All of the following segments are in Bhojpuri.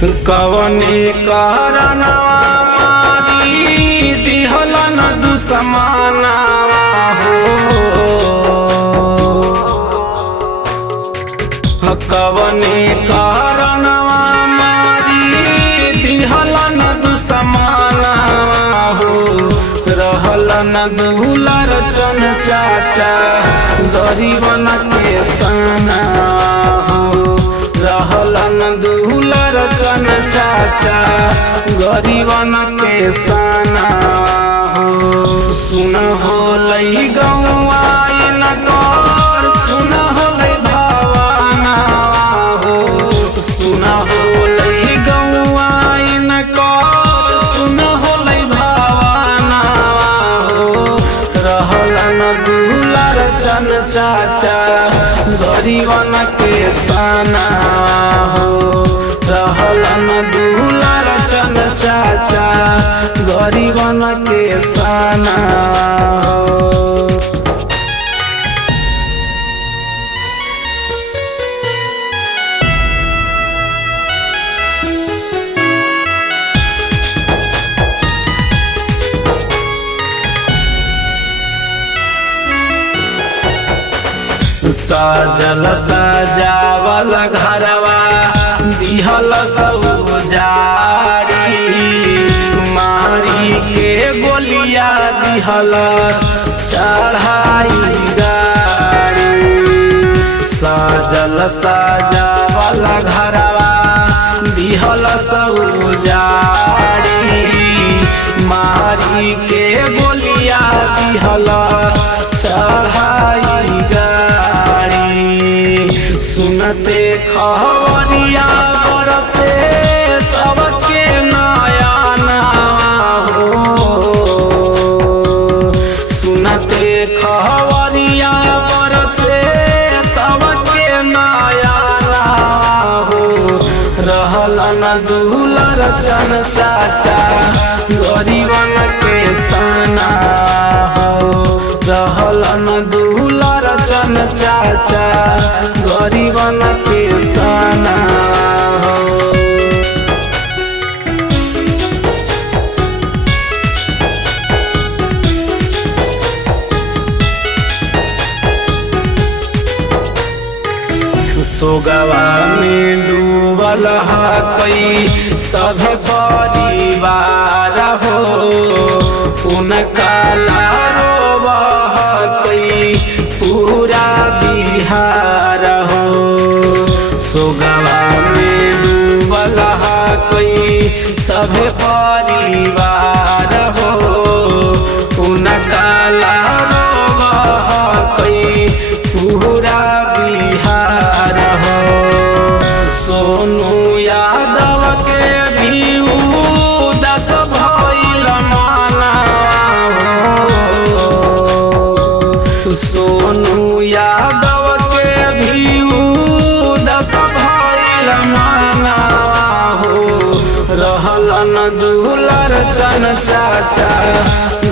कवने कारणवा मारी दिहलन दुश्मनवा हो। कवने कारणवा मारी दिहलन दुश्मनवा हो। रहलन दुलार चन चाचा गरीबन के सना हो। रहलन दुलार चन चाचा गरीबन के सना हो। सुन होलै गौआ नकर सुन होलै भावना हो। सुन होलै गौआ नकर सुन होलै भावना हो। रहलन दुलार चन चाचा गरीबन के सना हो। रहलन दुलार चन चाचा गरीबन के सना हो। सजल सजावल घरवा दिहल सब जारी। मारी के गोलिया दिहल चढ़ाई गाड़ी। सजल सजावल घरवा दिहल सब जारी। मारी के गोलिया दिहल चढ़ाई गाड़ी। सुनते खबरिया बरसे सबके नया हो। सुनते खबरिया बरसे सबके नया हो। रहलन दुलार चन चाचा गरीबन के सना हो। रहलन दुलार चन चाचा गरीबन के सना हो। सोगवा में डूबल कई सब परिवार हो। उनका लारो कई पूरा बिहार हो। सोगवा में डूबल कई सब परिवार हो। उनका लारो कई पूरा बिहार हो। सोनू यादव के भी उदास भइल माना हो। सोनू यादव के भी उदास भइल माना हो। रहलन दुलार चन चाचा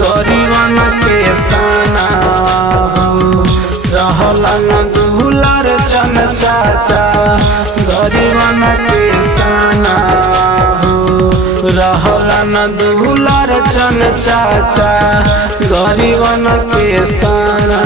गरीबन के सना हो। रहलन दुलार चन चाचा गरीबन के सना हो। रहलन दुलार चन चाचा गरीबन के सना।